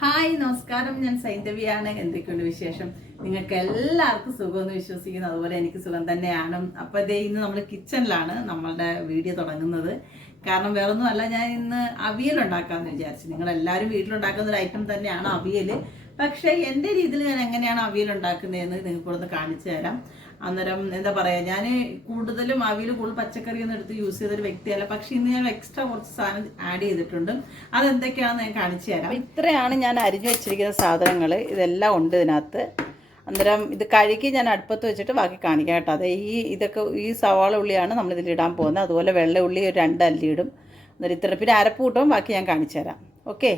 Hi നമസ്കാരം. ഞാൻ സൈന്ധവിയാണ് എന്തൊക്കെയുണ്ട് വിശേഷം? നിങ്ങൾക്ക് എല്ലാവർക്കും സുഖമെന്ന് വിശ്വസിക്കുന്നു. അതുപോലെ എനിക്ക് സുഖം തന്നെയാണ്. അപ്പോൾ ഇതേ ഇന്ന് നമ്മൾ കിച്ചണിലാണ് നമ്മളുടെ വീഡിയോ തുടങ്ങുന്നത്. കാരണം വേറൊന്നും അല്ല ഞാൻ ഇന്ന് അവിയൽ ഉണ്ടാക്കാമെന്ന് വിചാരിച്ചു. നിങ്ങൾ എല്ലാവരും വീട്ടിലുണ്ടാക്കുന്ന ഒരു ഐറ്റം തന്നെയാണ് അവിയൽ പക്ഷേ എന്റെ രീതിയിൽ ഞാൻ എങ്ങനെയാണ് അവിയൽ ഉണ്ടാക്കുന്നതെന്ന് നിങ്ങൾക്ക് ഒന്ന് കാണിച്ചു തരാം. അന്നേരം എന്താ പറയാ ഞാൻ കൂടുതലും അവിയിൽ കൂടുതൽ പച്ചക്കറി ഒന്നും എടുത്ത് യൂസ് ചെയ്തൊരു വ്യക്തിയല്ല. പക്ഷെ ഇന്ന് ഞാൻ എക്സ്ട്രാ കുറച്ച് സാധനം ആഡ് ചെയ്തിട്ടുണ്ട്. അത് അതെന്തൊക്കെയാണെന്ന് ഞാൻ കാണിച്ചു തരാം. ഇത്രയാണ് ഞാൻ അരിഞ്ഞു വെച്ചിരിക്കുന്ന സാധനങ്ങൾ ഇതെല്ലാം ഉണ്ട് ഇതിനകത്ത്. അന്നേരം ഇത് കഴുകി ഞാൻ അടുപ്പത്ത് വെച്ചിട്ട് ബാക്കി കാണിക്കാം കേട്ടോ. അതെ ഈ ഇതൊക്കെ ഈ സവാള ഉള്ളിയാണ് നമ്മൾ ഇതിൽ ഇടാൻ പോകുന്നത്. അതുപോലെ വെള്ള ഉള്ളി ഒരു രണ്ട് അല്ലി ഇടും. എന്നിട്ട് ഇത്ര പിന്നെ അരപ്പ് കൂട്ടും. ബാക്കി ഞാൻ കാണിച്ചു തരാം. ഓക്കെ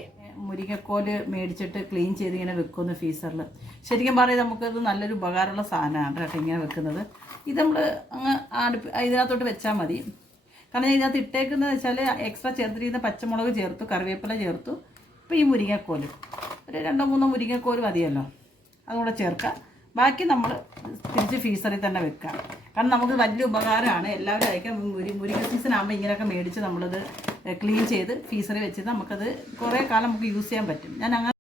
മുരിങ്ങക്കോൽ മേടിച്ചിട്ട് ക്ലീൻ ചെയ്ത് ഇങ്ങനെ വെക്കുന്നു ഫീസറിൽ ശരിക്കും പറഞ്ഞാൽ നമുക്കത് നല്ലൊരു ഉപകാരമുള്ള സാധനമാണ് കേട്ടോ ഇങ്ങനെ വെക്കുന്നത്. ഇത് നമ്മൾ അങ്ങ് അടുപ്പ് ഇതിനകത്തോട്ട് വെച്ചാൽ മതി. കാരണം ഇതിനകത്ത് ഇട്ടേക്കുന്നത് വെച്ചാൽ എക്സ്ട്രാ ചേർത്തിരിക്കുന്ന പച്ചമുളക് ചേർത്തു കറിവേപ്പില ചേർത്തു. ഇപ്പോൾ ഈ മുരിങ്ങക്കോൽ. ഒരു രണ്ടോ മൂന്നോ മുരിങ്ങക്കോൽ മതിയല്ലോ. അതുകൂടെ ചേർക്കുക ബാക്കി നമ്മൾ തിരിച്ച് ഫീസറിൽ തന്നെ വെക്കാം. കാരണം നമുക്ക് വലിയ ഉപകാരമാണ്. എല്ലാവരും അയക്കാം മുരി മുരിങ്ങ സീസൺ ആകുമ്പോൾ ഇങ്ങനെയൊക്കെ മേടിച്ച് നമ്മളത് ക്ലീൻ ചെയ്ത് ഫീസറി വെച്ച് നമുക്കത് കുറേ കാലം നമുക്ക് യൂസ് ചെയ്യാൻ പറ്റും. ഞാൻ അങ്ങനെ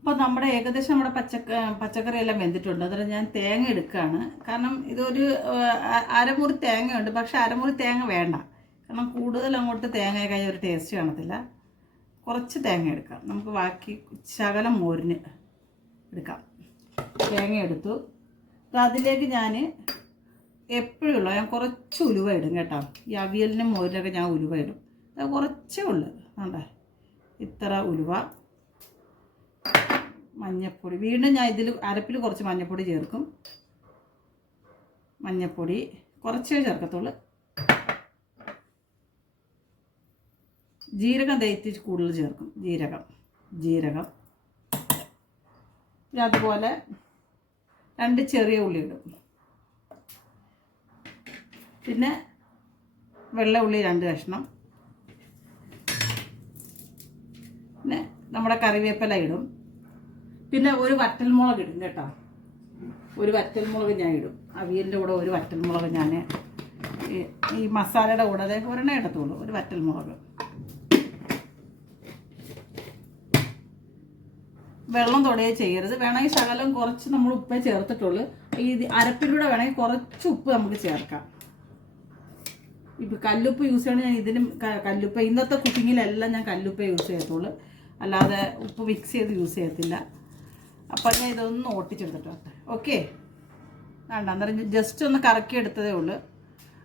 അപ്പോൾ നമ്മുടെ ഏകദേശം നമ്മുടെ പച്ചക്ക പച്ചക്കറി എല്ലാം വെന്തിട്ടുണ്ട്. അതുകൊണ്ട് ഞാൻ തേങ്ങ എടുക്കുകയാണ്. കാരണം ഇതൊരു അരമുറി തേങ്ങയുണ്ട്. പക്ഷെ അരമുറി തേങ്ങ വേണ്ട. കാരണം കൂടുതൽ അങ്ങോട്ട് തേങ്ങ കഴിഞ്ഞ ഒരു ടേസ്റ്റ് കാണത്തില്ല. കുറച്ച് തേങ്ങ എടുക്കാം. നമുക്ക് ബാക്കി ശകലം മോരിന് എടുക്കാം. തേങ്ങ എടുത്തു അപ്പോൾ അതിലേക്ക് ഞാൻ എപ്പോഴുള്ള ഞാൻ കുറച്ച് ഉലുവ ഇടും കേട്ടോ. ഈ അവിയലിന് മോരിലൊക്കെ ഞാൻ ഉലുവ ഇടും. അത് കുറച്ചേ ഉള്ളു. വേണ്ടേ ഇത്ര ഉലുവ. മഞ്ഞപ്പൊടി. വീണ്ടും ഞാൻ ഇതിൽ അരപ്പിൽ കുറച്ച് മഞ്ഞപ്പൊടി ചേർക്കും. മഞ്ഞപ്പൊടി. കുറച്ചേ ചേർക്കത്തുള്ളൂ. ജീരകം തേച്ച് കൂടുതൽ ചേർക്കും. ജീരകം. ജീരകം. പിന്നെ അതുപോലെ രണ്ട് ചെറിയ ഉള്ളി ഇടും. പിന്നെ വെള്ള ഉള്ളി രണ്ട് കഷ്ണം. പിന്നെ നമ്മുടെ കറിവേപ്പില ഇടും. പിന്നെ ഒരു വറ്റൽമുളക് ഇടും കേട്ടോ. ഒരു വറ്റൽമുളക് ഞാൻ ഇടും. അവിയലിന്റെ കൂടെ ഒരു വറ്റൽമുളക് ഞാൻ ഈ- മസാലയുടെ കൂടെ ഒരെണ്ണം ഇടത്തുള്ളൂ. ഒരു വറ്റൽമുളക്. വെള്ളം തുടയെ ചെയ്യരുത്. വേണമെങ്കിൽ ശകലം കുറച്ച് നമ്മൾ ഉപ്പേ ചേർത്തിട്ടുള്ളൂ. ഈ അരപ്പിലൂടെ വേണമെങ്കിൽ കുറച്ച് ഉപ്പ് നമുക്ക് ചേർക്കാം. ഇപ്പം കല്ലുപ്പ് യൂസ് ചെയ്യണമെങ്കിൽ ഞാൻ ഇതിനും കല്ലുപ്പ് ഇന്നത്തെ കുക്കിങ്ങിലെല്ലാം ഞാൻ കല്ലുപ്പേ യൂസ് ചെയ്യത്തുള്ളൂ. അല്ലാതെ ഉപ്പ് മിക്സ് ചെയ്ത് യൂസ് ചെയ്യത്തില്ല. അപ്പം ഞാൻ ഇതൊന്ന് ഓട്ടിച്ചെടുത്തിട്ട് ഓക്കെ വേണ്ട അന്നേരം ജസ്റ്റ് ഒന്ന് കറക്കി എടുത്തതേ ഉള്ളൂ.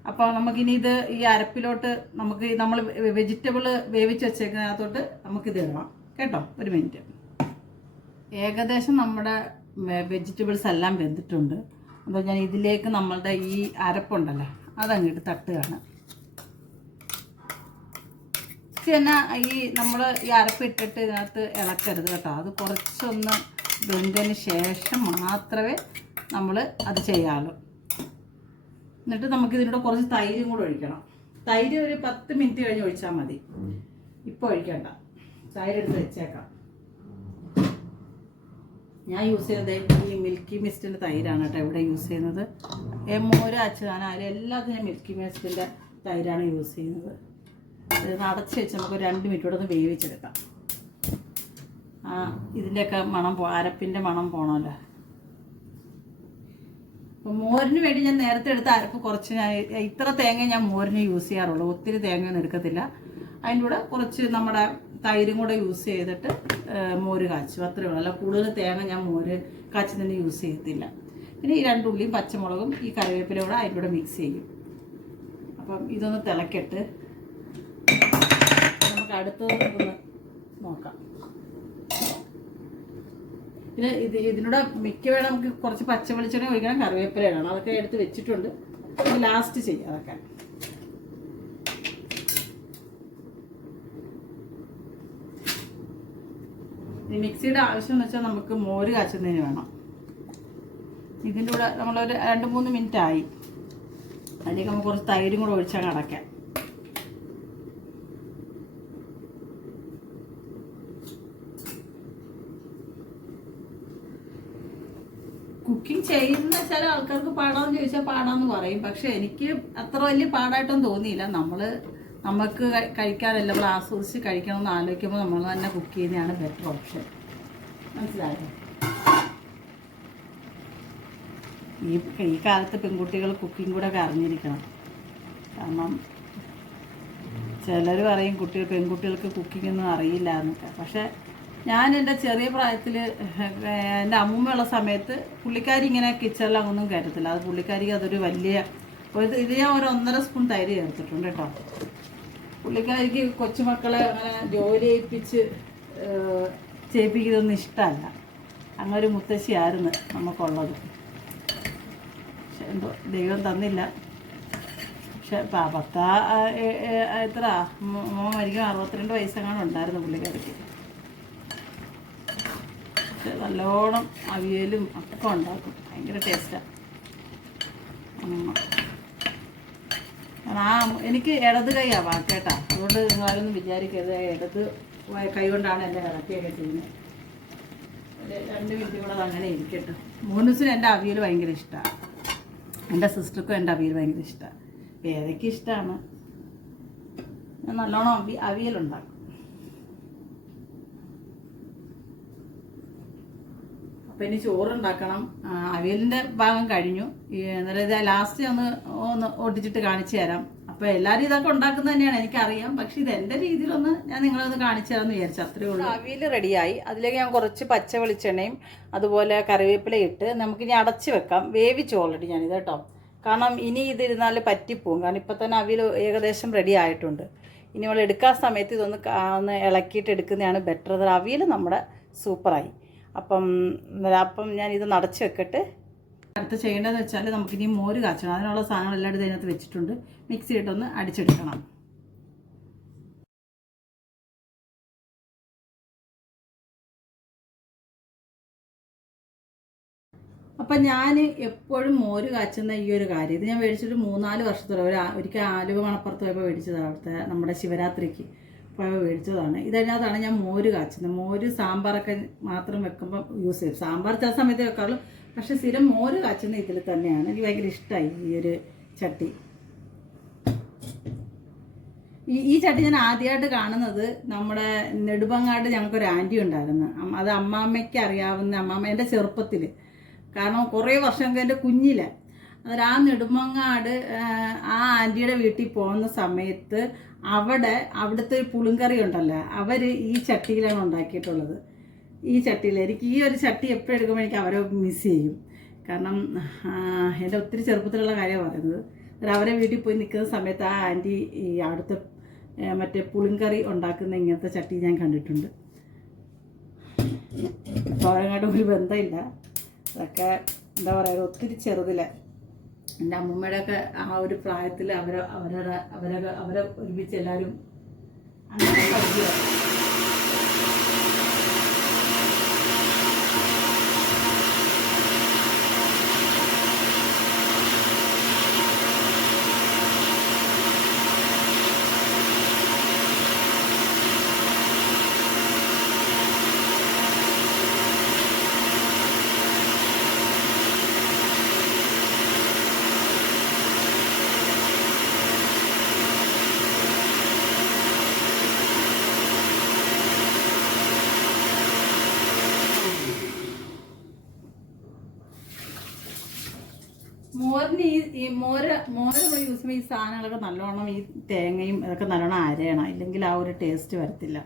അപ്പോൾ നമുക്കിനി ഇത് ഈ അരപ്പിലോട്ട് നമുക്ക് നമ്മൾ വെജിറ്റബിൾ വേവിച്ച് വെച്ചേക്കുന്നതിനകത്തോട്ട് നമുക്കിത് ഇടാം കേട്ടോ? ഒരു മിനിറ്റ് ഏകദേശം നമ്മുടെ വെജിറ്റബിൾസ് എല്ലാം വെന്തിട്ടുണ്ട്. അപ്പോൾ ഞാൻ ഇതിലേക്ക് നമ്മളുടെ ഈ അരപ്പുണ്ടല്ലോ അതങ്ങോട്ട് തട്ടുകയാണ്. പിന്നെ ഈ നമ്മൾ ഈ അരപ്പ് ഇട്ടിട്ട് ഇതിനകത്ത് ഇളക്കരുത് കേട്ടോ. അത് കുറച്ചൊന്ന് വെന്തതിന് ശേഷം മാത്രമേ നമ്മൾ അത് ചെയ്യാറുള്ളൂ എന്നിട്ട് നമുക്ക് ഇതിനോട് കുറച്ച് തൈരും കൂടെ ഒഴിക്കണം. തൈര് ഒരു പത്ത് മിനിറ്റ് കഴിഞ്ഞ് ഒഴിച്ചാൽ മതി. ഇപ്പോൾ ഒഴിക്കണ്ട. തൈര് എടുത്ത് വെച്ചേക്കാം. ഞാൻ യൂസ് ചെയ്യുന്നത് ഈ മിൽക്കി മിസ്റ്റിന്റെ തൈരാണ് കേട്ടോ ഇവിടെ യൂസ് ചെയ്യുന്നത്. എമ്മൂര് മോര് അച്ചാനായാലും എല്ലാത്തിനും ഞാൻ മിൽക്കി മിസ്റ്റിന്റെ തൈരാണ് യൂസ് ചെയ്യുന്നത്. ഇത് അടച്ച് വെച്ച് നമുക്ക് രണ്ട് മിനിറ്റ് കൂടെ ഒന്ന് വേവിച്ചെടുക്കാം. ആ ഇതിന്റെയൊക്കെ മണം പോ അരപ്പിന്റെ മണം പോകണമല്ലോ അപ്പം മോരിന് വേണ്ടി ഞാൻ നേരത്തെ എടുത്ത അരപ്പ് കുറച്ച് ഞാൻ ഇത്ര തേങ്ങ ഞാൻ മോരിന് യൂസ് ചെയ്യാറുള്ളൂ. ഒത്തിരി തേങ്ങ ഒന്നും എടുക്കത്തില്ല. അതിന്റെ കൂടെ കുറച്ച് നമ്മുടെ തൈരും കൂടെ യൂസ് ചെയ്തിട്ട് മോര് കാച്ചു. അത്രേ ഉള്ളൂ. അല്ല കൂടുതൽ തേങ്ങ ഞാൻ മോര് കാച്ചി തന്നെ യൂസ് ചെയ്യത്തില്ല. പിന്നെ ഈ രണ്ട് ഉള്ളിയും പച്ചമുളകും ഈ കറിവേപ്പില കൂടെ അതിന്റെ കൂടെ മിക്സ് ചെയ്യും. അപ്പം ഇതൊന്ന് തിളക്കിട്ട് നമുക്ക് അടുത്തത് നോക്കാം. പിന്നെ ഇത് ഇതിനൂടെ മിക്ക നമുക്ക് കുറച്ച് പച്ച വെളിച്ചെണ്ണ ഒഴിക്കണം കറിവേപ്പില ഇടണം. അതൊക്കെ എടുത്ത് വെച്ചിട്ടുണ്ട്. ലാസ്റ്റ് ചെയ്യാം അതൊക്കെ. ഈ മിക്സിയുടെ ആവശ്യം എന്ന് വെച്ചാൽ നമുക്ക് മോര് കാച്ചുന്നതിന് വേണം. ഇതിന്റെ കൂടെ നമ്മളൊരു രണ്ട് മൂന്ന് മിനിറ്റ് ആയി. അതിലേക്ക് നമുക്ക് കുറച്ച് തൈരും കൂടെ ഒഴിച്ചാൽ കടക്കാം കുക്കിംഗ് ചെയ്യുന്ന ചില ആൾക്കാർക്ക് പാടാന്ന് ചോദിച്ചാൽ പാടാന്ന് പറയും. പക്ഷെ എനിക്ക് അത്ര വലിയ പാടായിട്ടൊന്നും തോന്നിയില്ല. നമ്മൾ നമുക്ക് കഴിക്കാറില്ല നമ്മൾ ആസ്വദിച്ച് കഴിക്കണമെന്ന് ആലോചിക്കുമ്പോൾ നമ്മൾ തന്നെ കുക്ക് ചെയ്യുന്നതാണ് ബെറ്റർ ഓപ്ഷൻ മനസ്സിലായോ? ഈ ഈ കാലത്ത് പെൺകുട്ടികൾ കുക്കിംഗ് കൂടെ അറിഞ്ഞിരിക്കണം. കാരണം ചിലർ പറയും കുട്ടികൾ പെൺകുട്ടികൾക്ക് കുക്കിംഗ് ഒന്നും അറിയില്ല എന്നൊക്കെ. പക്ഷെ ഞാൻ എന്റെ ചെറിയ പ്രായത്തിൽ എന്റെ അമ്മൂമ്മയുള്ള സമയത്ത് പുള്ളിക്കാരി ഇങ്ങനെ കിച്ചണിലൊന്നും കയറ്റത്തില്ല. അത് പുള്ളിക്കാരിക്ക് അതൊരു വലിയ ഇത് ഞാൻ ഒരു ഒന്നര സ്പൂൺ തൈര് ചേർത്തിട്ടുണ്ട് കേട്ടോ. പുള്ളിക്കാരിക്ക് കൊച്ചുമക്കളെ അങ്ങനെ ജോലി ഏൽപ്പിച്ച് ചെയ്യിപ്പിക്കുന്നതൊന്നും ഇഷ്ടമല്ല. അങ്ങനെ ഒരു മുത്തശ്ശിയായിരുന്നു നമുക്കുള്ളത്. പക്ഷെ എന്തോ ദൈവം തന്നില്ല. പക്ഷെ പത്താ എത്ര? അമ്മ മരിക്കും അറുപത്തിരണ്ട് വയസ്സെങ്ങാണ്ട് ഉണ്ടായിരുന്നു പുള്ളിക്കാരിക്ക്. പക്ഷെ നല്ലോണം അവിയലും ഒക്കെ ഉണ്ടാക്കും. ഭയങ്കര ടേസ്റ്റാണ് അമ്മ എനിക്ക് ഇടത് കൈയാ വാക്കേട്ടാ അതുകൊണ്ട് നിങ്ങളാരൊന്നും വിചാരിക്കരുത്. ഇടത് കൈ കൊണ്ടാണ് എന്റെ ഇറക്കിയൊക്കെ ചെയ്യുന്നത് രണ്ട് മിനിറ്റ് കൂടെ അങ്ങനെ ഇരിക്കട്ടെ. മോനൂസിന് എന്റെ അവിയൽ ഭയങ്കര ഇഷ്ടമാണ് എന്റെ സിസ്റ്റർക്കും എന്റെ അവിയൽ ഭയങ്കര ഇഷ്ടമാണ് പേരയ്ക്ക് ഇഷ്ടമാണ് ഞാൻ നല്ലോണം അവി അവിയലുണ്ടാക്കും. അപ്പം ഇനി ചോറുണ്ടാക്കണം. അവിയലിന്റെ ഭാഗം കഴിഞ്ഞു. എന്നാലും ഇത് ലാസ്റ്റ് ഒന്ന് ഒന്ന് ഓടിച്ചിട്ട് കാണിച്ചു തരാം. അപ്പോൾ എല്ലാവരും ഇതൊക്കെ ഉണ്ടാക്കുന്നത് തന്നെയാണ് എനിക്കറിയാം. പക്ഷെ ഇത് എന്റെ രീതിയിലൊന്ന് ഞാൻ നിങ്ങളൊന്ന് കാണിച്ചു തരാമെന്ന് വിചാരിച്ചു. അത്രേ ഉള്ളൂ. അവിയൽ റെഡിയായി. അതിലേക്ക് ഞാൻ കുറച്ച് പച്ച വെളിച്ചെണ്ണയും അതുപോലെ കറിവേപ്പില ഇട്ട് നമുക്കിനി അടച്ച് വെക്കാം. വേവിച്ചു ഓൾറെഡി ഞാനിത് കേട്ടോ. കാരണം ഇനി ഇതിരുന്നാൽ പറ്റിപ്പോവും. കാരണം ഇപ്പം തന്നെ അവിയൽ ഏകദേശം റെഡി ആയിട്ടുണ്ട്. ഇനി നമ്മൾ എടുക്കാൻ സമയത്ത് ഇതൊന്ന് ഒന്ന് ഇളക്കിയിട്ട് എടുക്കുന്നതാണ് ബെറ്റർ അവിയൽ നമ്മുടെ സൂപ്പറായി അപ്പം അപ്പം ഞാൻ ഇത് നടച്ച് വെക്കട്ടെ. അടുത്ത് ചെയ്യേണ്ടതെന്ന് വെച്ചാൽ നമുക്കിനി മോര് കാച്ചണം. അതിനുള്ള സാധനങ്ങൾ എല്ലായിടത്തും അതിനകത്ത് വെച്ചിട്ടുണ്ട്. മിക്സി ഇട്ടൊന്ന് അടിച്ചെടുക്കണം. അപ്പം ഞാൻ എപ്പോഴും മോര് കാച്ചുന്ന ഈ ഒരു കാര്യം. ഇത് ഞാൻ മേടിച്ചിട്ട് മൂന്നാൽ വർഷത്തോളം. ഒരു ഒരിക്കൽ ആലുവ മണപ്പുറത്ത് പോയപ്പോൾ മേടിച്ചതാണ് അവിടുത്തെ നമ്മുടെ ശിവരാത്രിക്ക്. പോയപ്പോൾ മേടിച്ചതാണ്. ഇതിനകത്താണ് ഞാൻ മോര് കാച്ചുന്നത് മോര് സാമ്പാറൊക്കെ മാത്രം വെക്കുമ്പോൾ യൂസ് ചെയ്യും. സാമ്പാർ ചില സമയത്ത് വെക്കാറുള്ളൂ. പക്ഷേ സ്ഥിരം മോര് കാച്ചുന്ന ഇതിൽ തന്നെയാണ്. എനിക്ക് ഭയങ്കര ഇഷ്ടമായി ഈ ഒരു ചട്ടി. ഈ ഈ ചട്ടി ഞാൻ ആദ്യമായിട്ട് കാണുന്നത് നമ്മുടെ നെടുമങ്ങാട് ഞങ്ങൾക്കൊരു ആന്റി ഉണ്ടായിരുന്നു. അത് അമ്മാമ്മയ്ക്ക് അറിയാവുന്ന അമ്മാമ്മ എന്റെ ചെറുപ്പത്തിൽ കാരണം കുറേ വർഷം എന്റെ കുഞ്ഞിലെ. അന്നേരം ആ നെടുമങ്ങാട് ആ ആന്റിയുടെ വീട്ടിൽ പോകുന്ന സമയത്ത് അവിടെ അവിടുത്തെ പുളിങ്കറി ഉണ്ടല്ലോ അവർ ഈ ചട്ടിയിലാണ് ഉണ്ടാക്കിയിട്ടുള്ളത്. ഈ ചട്ടിയിൽ എനിക്ക് ഈ ഒരു ചട്ടി എപ്പോഴും എടുക്കുമ്പോൾ എനിക്ക് അവരെ മിസ് ചെയ്യും. കാരണം എന്റെ ഒത്തിരി ചെറുപ്പത്തിലുള്ള കാര്യമാണ് പറയുന്നത്. അവരെ വീട്ടിൽ പോയി നിൽക്കുന്ന സമയത്ത് ആ ആന്റി ഈ അവിടുത്തെ മറ്റേ പുളിങ്കറി ഉണ്ടാക്കുന്ന ഇങ്ങനത്തെ ചട്ടി ഞാൻ കണ്ടിട്ടുണ്ട്. ഇപ്പോൾ ഒരു ബന്ധമില്ല. അതൊക്കെ എന്താ പറയുക ഒത്തിരി ചെറുതിലെ. എന്റെ അമ്മൂമ്മയുടെയൊക്കെ ആ ഒരു പ്രായത്തിൽ അവരെ അവരുടെ അവരെ അവരെ ഒരുമിച്ച് എല്ലാവരും അങ്ങനെ കളിക്കുക മോരിന് ഈ മോര മോര് യൂസ് ഈ സാധനങ്ങളൊക്കെ നല്ലോണം ഈ തേങ്ങയും ഇതൊക്കെ നല്ലോണം അരയണം. ഇല്ലെങ്കിൽ ആ ഒരു ടേസ്റ്റ് വരത്തില്ല.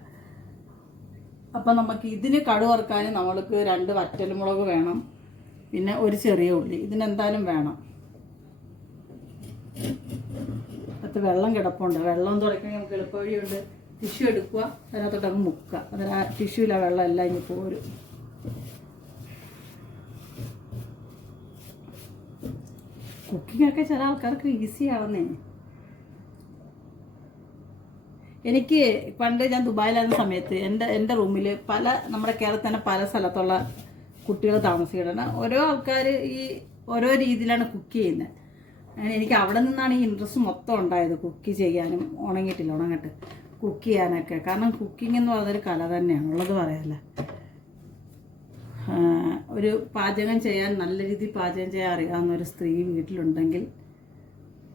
അപ്പം നമുക്ക് ഇതിന് കടു വറുക്കാൻ നമ്മൾക്ക് രണ്ട് വറ്റൽമുളക് വേണം. പിന്നെ ഒരു ചെറിയ ഉള്ളി. ഇതിനെന്തായാലും വേണം. അത് വെള്ളം കിടപ്പുണ്ട്. വെള്ളം തുടക്കണമെങ്കിൽ നമുക്ക് എളുപ്പവഴിയുണ്ട്. ടിഷ്യൂ എടുക്കുക. അതിനകത്തോട്ട് അങ്ങ് മുക്കുക. അതിന് ആ ടിഷ്യൂല വെള്ളം എല്ലാം ഇനി പോരും. കുക്കിംഗ് ഒക്കെ ചില ആൾക്കാർക്ക് ഈസി ആവുന്നേ. എനിക്ക് പണ്ട് ഞാൻ ദുബായിലായിരുന്ന സമയത്ത് എന്റെ എന്റെ റൂമിൽ പല നമ്മുടെ കേരളത്തിൽ തന്നെ പല സ്ഥലത്തുള്ള കുട്ടികൾ താമസിക്കണം ഓരോ ആൾക്കാർ ഈ ഓരോ രീതിയിലാണ് കുക്ക് ചെയ്യുന്നത്. അങ്ങനെ എനിക്ക് അവിടെ നിന്നാണ് ഈ ഇൻട്രസ്റ്റ് മൊത്തം ഉണ്ടായത് കുക്ക് ചെയ്യാനും ഉണങ്ങിയിട്ടില്ല ഉണങ്ങട്ട് കുക്ക് ചെയ്യാനൊക്കെ. കാരണം കുക്കിംഗ് എന്ന് പറയുന്നൊരു കല തന്നെയാണ് ഉള്ളത് പറയാമല്ലോ ആ, ഒരു പാചകം ചെയ്യാൻ നല്ല രീതിയിൽ പാചകം ചെയ്യാൻ അറിയാവുന്ന ഒരു സ്ത്രീ വീട്ടിലുണ്ടെങ്കിൽ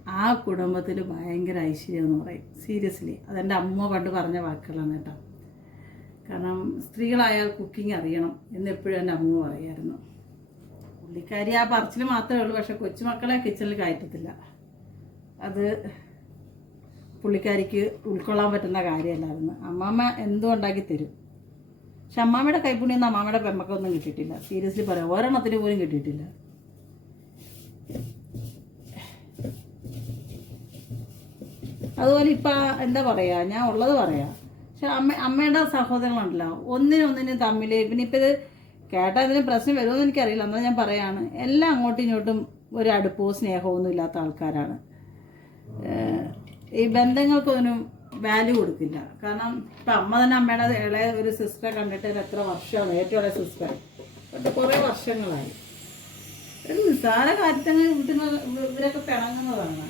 ആ കുടുംബത്തിൽ ഭയങ്കര ഐശ്വര്യം എന്ന് പറയും. സീരിയസ്ലി അതെന്റെ അമ്മ പണ്ട് പറഞ്ഞ വാക്കുകളാണ് കേട്ടോ. കാരണം സ്ത്രീകളായാൽ കുക്കിംഗ് അറിയണം എന്ന് എപ്പോഴും എന്റെ അമ്മ പറയായിരുന്നു. പുള്ളിക്കാരി ആ പറച്ചിൽ മാത്രമേ ഉള്ളൂ. പക്ഷെ കൊച്ചുമക്കളെ കിച്ചണിൽ കയറ്റത്തില്ല. അത് പുള്ളിക്കാരിക്ക് ഉൾക്കൊള്ളാൻ പറ്റുന്ന കാര്യമല്ലായിരുന്നു. അമ്മാമ്മ എന്തും ഉണ്ടാക്കി തരും. പക്ഷെ അമ്മാമ്മയുടെ കൈപ്പുണ്യൊന്നും അമ്മാമ്മയുടെ പെമ്മക്കൊന്നും കിട്ടിയിട്ടില്ല. സീരിയസ്ലി പറയാം. ഒരെണ്ണത്തിന് പോലും കിട്ടിയിട്ടില്ല. അതുപോലെ ഇപ്പം എന്താ പറയുക ഞാൻ ഉള്ളത് പറയാം. പക്ഷെ അമ്മ അമ്മയുടെ സഹോദരങ്ങളുണ്ടല്ലോ. ഒന്നിനൊന്നിനും തമ്മിൽ പിന്നെ ഇപ്പം ഇത് കേട്ടാൽ ഇതിന് പ്രശ്നം വരുമെന്ന് എനിക്കറിയില്ല. എന്നാൽ ഞാൻ പറയാണ് എല്ലാം അങ്ങോട്ടും ഇങ്ങോട്ടും ഒരു അടുപ്പവും സ്നേഹവും ഒന്നും ഇല്ലാത്ത ആൾക്കാരാണ്. ഈ ബന്ധങ്ങൾക്കൊന്നും വാല്യൂ കൊടുക്കില്ല. കാരണം ഇപ്പം അമ്മ തന്നെ അമ്മയുടെ ഇളയ ഒരു സിസ്റ്ററെ കണ്ടിട്ട് എത്ര വർഷമാണ് ഏറ്റവും ഇളയ സിസ്റ്റർ പക്ഷെ കുറേ വർഷങ്ങളായി. ഒരു നിസ്സാര കാര്യത്തിന് ഇവിടുന്ന് ഇവരൊക്കെ പിണങ്ങുന്നതാണ്.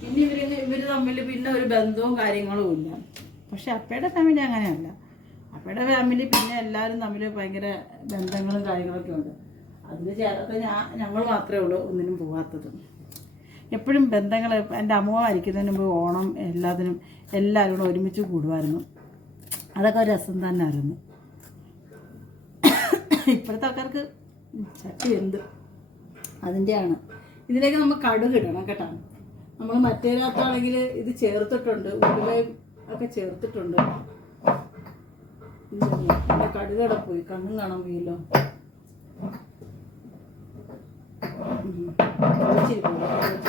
പിന്നെ ഇവർ ഇവർ തമ്മിൽ പിന്നെ ഒരു ബന്ധവും കാര്യങ്ങളും ഇല്ല. പക്ഷെ അപ്പയുടെ ഫാമിലി അങ്ങനെയല്ല. അപ്പയുടെ ഫാമിലി പിന്നെ എല്ലാവരും തമ്മിൽ ഭയങ്കര ബന്ധങ്ങളും കാര്യങ്ങളൊക്കെ ഉണ്ട്. അതിന് ചേർത്ത് ഞാൻ ഞങ്ങൾ മാത്രമേ ഉള്ളൂ ഒന്നിനും പോകാത്തത് എപ്പോഴും ബന്ധങ്ങൾ എന്റെ അമ്മ മരിക്കുന്നതിന് മുമ്പ് ഓണം എല്ലാത്തിനും എല്ലാവരും കൂടെ ഒരുമിച്ച് കൂടുമായിരുന്നു. അതൊക്കെ ഒരു രസം തന്നെ ആയിരുന്നു ഇപ്പോഴത്തെ ആൾക്കാർക്ക് ചട്ടി എന്ത്? അതിന്റെയാണ്. ഇതിലേക്ക് നമ്മൾ കടുക് ഇടണം കേട്ടോ. നമ്മൾ മറ്റേതിനകത്താണെങ്കിൽ ഇത് ചേർത്തിട്ടുണ്ട് ഉരുളയും ഒക്കെ ചേർത്തിട്ടുണ്ട്. കടുകട പോയി? കണ്ണും കാണാൻ പോയല്ലോ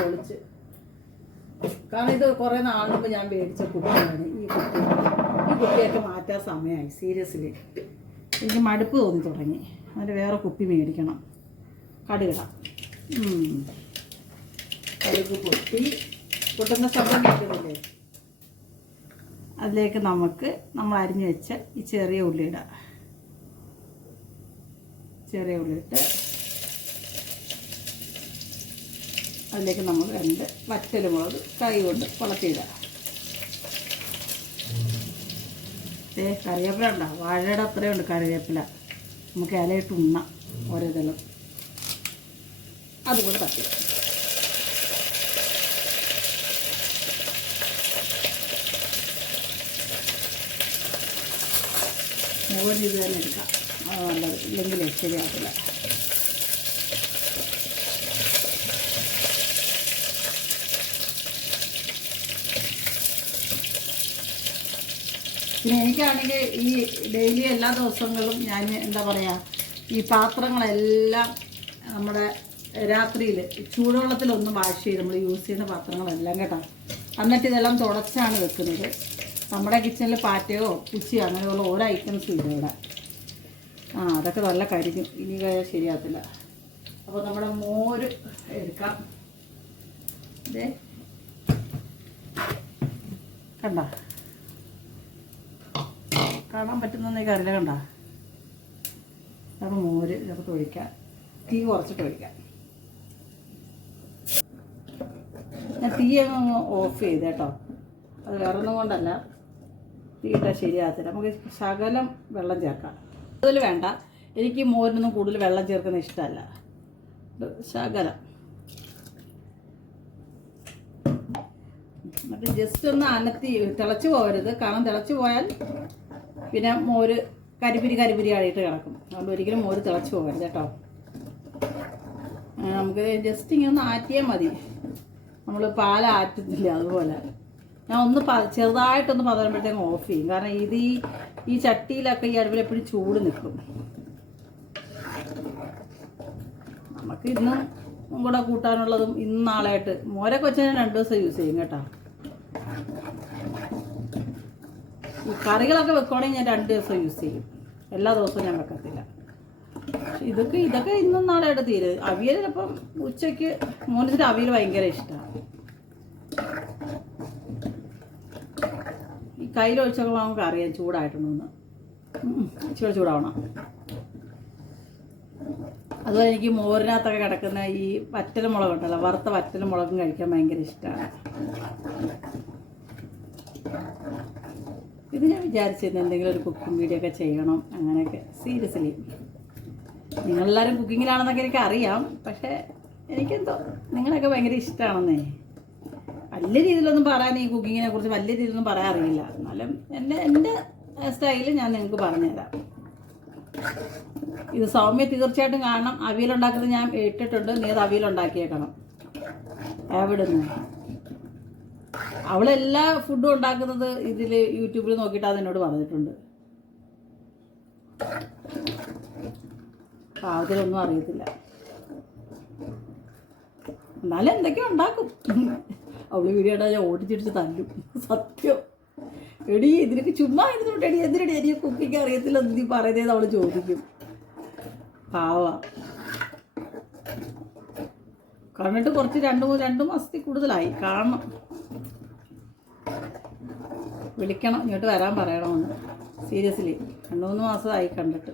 ഒളിച്ച് കാരണം ഇത് കുറേ നാളുമ്പ് ഞാൻ മേടിച്ച കുട്ടിയാണ് ഈ കുട്ടി ഈ കുട്ടിയൊക്കെ മാറ്റാൻ സമയമായി സീരിയസ്ലി. എനിക്ക് മടുപ്പ് തോന്നി തുടങ്ങി. അതിന് വേറെ കുപ്പി മേടിക്കണം. കടുകട. കടുക് പൊട്ടി. പൊട്ടുന്ന ശബ്ദം കേൾക്കുന്നില്ലേ? അതിലേക്ക് നമുക്ക് നമ്മൾ അരിഞ്ഞു വെച്ച ഈ ചെറിയ ഉള്ളി ഇടാം ചെറിയ ഉള്ളി ഇട്ട് അതിലേക്ക് നമ്മൾ രണ്ട് വറ്റലുമുളക് കൈ കൊണ്ട് കുളത്തിയിടാം ഏ കറിവേപ്പില ഉണ്ടോ? വാഴയുടെ അത്രയുണ്ട് കറിവേപ്പില. നമുക്ക് ഇലയിട്ട് ഉണ്ണാം ഓരോ തലം അതുകൂടെ തട്ടി മുകളിൽ ഇത് തന്നെ എടുക്കാം. അത് ശരിയാകില്ല പിന്നെ എനിക്കാണെങ്കിൽ ഈ ഡെയിലി എല്ലാ ദിവസങ്ങളും ഞാൻ എന്താ പറയുക ഈ പാത്രങ്ങളെല്ലാം നമ്മുടെ രാത്രിയിൽ ചൂടുവെള്ളത്തിലൊന്നും വാഷ് ചെയ്ത് നമ്മൾ യൂസ് ചെയ്യുന്ന പാത്രങ്ങളെല്ലാം കേട്ടോ. എന്നിട്ട് ഇതെല്ലാം തുടച്ചാണ് വെക്കുന്നത്. നമ്മുടെ കിച്ചണിൽ പാറ്റയോ പുച്ചിയോ അങ്ങനെയുള്ള ഓരോ ഐറ്റംസും ഇല്ല ഇവിടെ. ആ അതൊക്കെ നല്ല കരിക്കും ഇനി ശരിയാകത്തില്ല. അപ്പോൾ നമ്മുടെ മോര് എടുക്കാം. ഇതേ കണ്ട? കാണാൻ പറ്റുന്ന കറിയില കണ്ട? മോര് ഇതൊക്കെ ഒഴിക്കാം തീ കുറച്ചിട്ട് ഒഴിക്കാം ഞാൻ തീ അങ്ങ് ഓഫ് ചെയ്ത് കേട്ടോ അത് വേറൊന്നും കൊണ്ടല്ല. തീ ഇട്ടാൽ ശരിയാകത്തില്ല. നമുക്ക് ശകലം വെള്ളം ചേർക്കാം. കൂടുതൽ വേണ്ട. എനിക്ക് മോരിനൊന്നും കൂടുതൽ വെള്ളം ചേർക്കുന്ന ഇഷ്ടമല്ല. ശകലം. എന്നിട്ട് ജസ്റ്റ് ഒന്ന് അനത്തി തിളച്ച് പോകരുത് കാരണം തിളച്ച് പോയാൽ പിന്നെ മോര് കരിപിരി കരിപിരി ആയിട്ട് കിടക്കും. അതുകൊണ്ട് ഒരിക്കലും മോര് തിളച്ച് പോകരുത് കേട്ടോ. നമുക്ക് ജസ്റ്റ് ഇങ്ങനെ ഒന്ന് ആറ്റിയാൽ മതി. നമ്മൾ പാൽ അതുപോലെ. ഞാൻ ഒന്ന് പ- ചെറുതായിട്ടൊന്ന് പതറുമ്പോഴത്തേക്കും ഓഫ് ചെയ്യും. കാരണം ഇത് ഈ ഈ ചട്ടിയിലൊക്കെ ഈ അടുപ്പിൽ എപ്പോഴും ചൂട് നിൽക്കും. നമുക്ക് ഇന്ന് കൂടെ കൂട്ടാനുള്ളതും ഇന്ന് നാളായിട്ട് മോരൊക്കെ വെച്ചാൽ രണ്ട് ദിവസം യൂസ് ചെയ്യും കേട്ടോ. കറികളൊക്കെ വെക്കുവാണെങ്കിൽ ഞാൻ രണ്ട് ദിവസം യൂസ് ചെയ്യും. എല്ലാ ദിവസവും ഞാൻ വെക്കത്തില്ല. ഇതൊക്കെ ഇതൊക്കെ ഇന്നും നാളെയായിട്ട് തീരെ. അവിയൽ ചിലപ്പം ഉച്ചയ്ക്ക് മോനിച്ചിട്ട് അവിയൽ ഭയങ്കര ഇഷ്ടമാണ് ഈ കയ്യിലൊഴിച്ചൊക്കെ നമുക്ക് അറിയാം ചൂടായിട്ടുണ്ടെന്ന്. ഇച്ചിരി ചൂടാവണം. അതുപോലെ എനിക്ക് മോരിനകത്തൊക്കെ കിടക്കുന്ന ഈ വറ്റൽ മുളക് ഉണ്ടല്ലോ വറുത്ത വറ്റൽ മുളകും കഴിക്കാൻ ഭയങ്കര ഇഷ്ടമാണ് ഇത് ഞാൻ വിചാരിച്ചിരുന്നു എന്തെങ്കിലും ഒരു കുക്കിംഗ് വീഡിയോ ഒക്കെ ചെയ്യണം അങ്ങനെയൊക്കെ. സീരിയസ്ലി നിങ്ങളെല്ലാവരും കുക്കിങ്ങിലാണെന്നൊക്കെ എനിക്ക് അറിയാം പക്ഷേ എനിക്കെന്തോ നിങ്ങളൊക്കെ ഭയങ്കര ഇഷ്ടമാണെന്നേ വലിയ രീതിയിലൊന്നും പറയാൻ ഈ കുക്കിങ്ങിനെ കുറിച്ച് വലിയ രീതിയിലൊന്നും പറയാൻ അറിയില്ല. എന്നാലും എന്റെ എന്റെ സ്റ്റൈലിൽ ഞാൻ നിങ്ങൾക്ക് പറഞ്ഞുതരാം. ഇത് സൗമ്യ തീർച്ചയായിട്ടും കാണണം. അവിയലുണ്ടാക്കുന്നത് ഞാൻ ഇട്ടിട്ടുണ്ട്. നീ അത് അവിയലുണ്ടാക്കിയേക്കണം. എവിടുന്ന്? അവളെല്ലാ ഫുഡും ഉണ്ടാക്കുന്നത് ഇതിൽ യൂട്യൂബിൽ നോക്കിയിട്ട് അത് എന്നോട് പറഞ്ഞിട്ടുണ്ട്. പാവത്തിലൊന്നും അറിയത്തില്ല. എന്നാലും എന്തൊക്കെയോ ഉണ്ടാക്കും. അവൾ വീഡിയോ ഞാൻ ഓടിച്ചിടിച്ച് തല്ലും. സത്യം. എടി ഇതിനൊക്കെ ചുമ്മാ ഇരുന്നോട്ടെ എടി. എന്തിനടി എനിക്ക് കുക്കിക്ക് അറിയത്തില്ല നീ പറയുന്നതെന്ന് അവൾ ചോദിക്കും. പാവ. കണ്ടിട്ട് കുറച്ച് രണ്ട് മൂന്ന് രണ്ട് മാസത്തിൽ കൂടുതലായി. കാണണം വിളിക്കണം ഇങ്ങോട്ട് വരാൻ പറയണമെന്ന്. സീരിയസ്ലി രണ്ട് മൂന്ന് മാസമായി കണ്ടിട്ട്.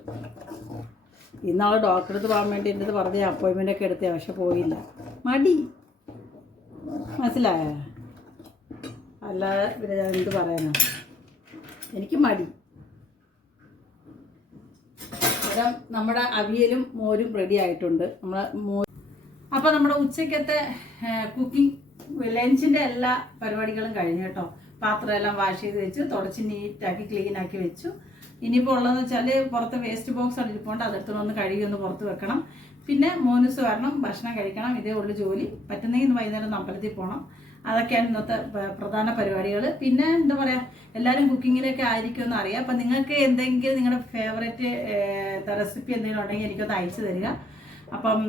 ഇന്നാളെ ഡോക്ടറെ അടുത്ത് പോകാൻ വേണ്ടി എന്റെ അടുത്ത് പറഞ്ഞ അപ്പോയിൻമെന്റ് ഒക്കെ എടുത്തേ പക്ഷെ പോയില്ല. മടി. മനസ്സിലായ? അല്ലാതെ പിന്നെ ഞാൻ എന്ത് പറയാനാ? എനിക്ക് മടി. നമ്മുടെ അവിയലും മോരും റെഡി ആയിട്ടുണ്ട്. നമ്മളെ മോ അപ്പോൾ നമ്മുടെ ഉച്ചക്കത്തെ കുക്കിംഗ് ലഞ്ചിന്റെ എല്ലാ പരിപാടികളും കഴിഞ്ഞു കേട്ടോ. പാത്രം എല്ലാം വാഷ് ചെയ്ത് വെച്ച് തുടച്ച് നീറ്റാക്കി ക്ലീൻ ആക്കി വെച്ചു. ഇനിയിപ്പോൾ ഉള്ളതെന്ന് വെച്ചാൽ പുറത്ത് വേസ്റ്റ് ബോക്സ് അടിപ്പോണ്ട് അതെടുത്ത് ഒന്ന് കഴുകി ഒന്ന് പുറത്ത് വെക്കണം. പിന്നെ മോനൂസ് വരണം ഭക്ഷണം കഴിക്കണം. ഇതേ ഉള്ളു ജോലി. പറ്റുന്നെങ്കിൽ ഇന്ന് വൈകുന്നേരം അമ്പലത്തിൽ പോകണം അതൊക്കെയാണ് ഇന്നത്തെ പ്രധാന പരിപാടികൾ പിന്നെ എന്താ പറയുക എല്ലാവരും കുക്കിങ്ങിലൊക്കെ ആയിരിക്കുമെന്ന് അറിയാം. അപ്പം നിങ്ങൾക്ക് എന്തെങ്കിലും നിങ്ങളുടെ ഫേവറേറ്റ് റെസിപ്പി എന്തെങ്കിലും ഉണ്ടെങ്കിൽ എനിക്കൊന്ന് അയച്ചു തരിക. അപ്പം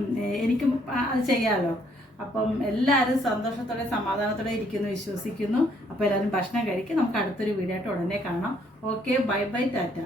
എനിക്ക് അത് ചെയ്യാമല്ലോ അപ്പം എല്ലാവരും സന്തോഷത്തോടെ സമാധാനത്തോടെ ഇരിക്കുന്നു വിശ്വസിക്കുന്നു. അപ്പോൾ എല്ലാവരും ഭക്ഷണം കഴിക്കും. നമുക്ക് അടുത്തൊരു വീഡിയോ ആയിട്ട് ഉടനെ കാണാം. Okay bye bye Tata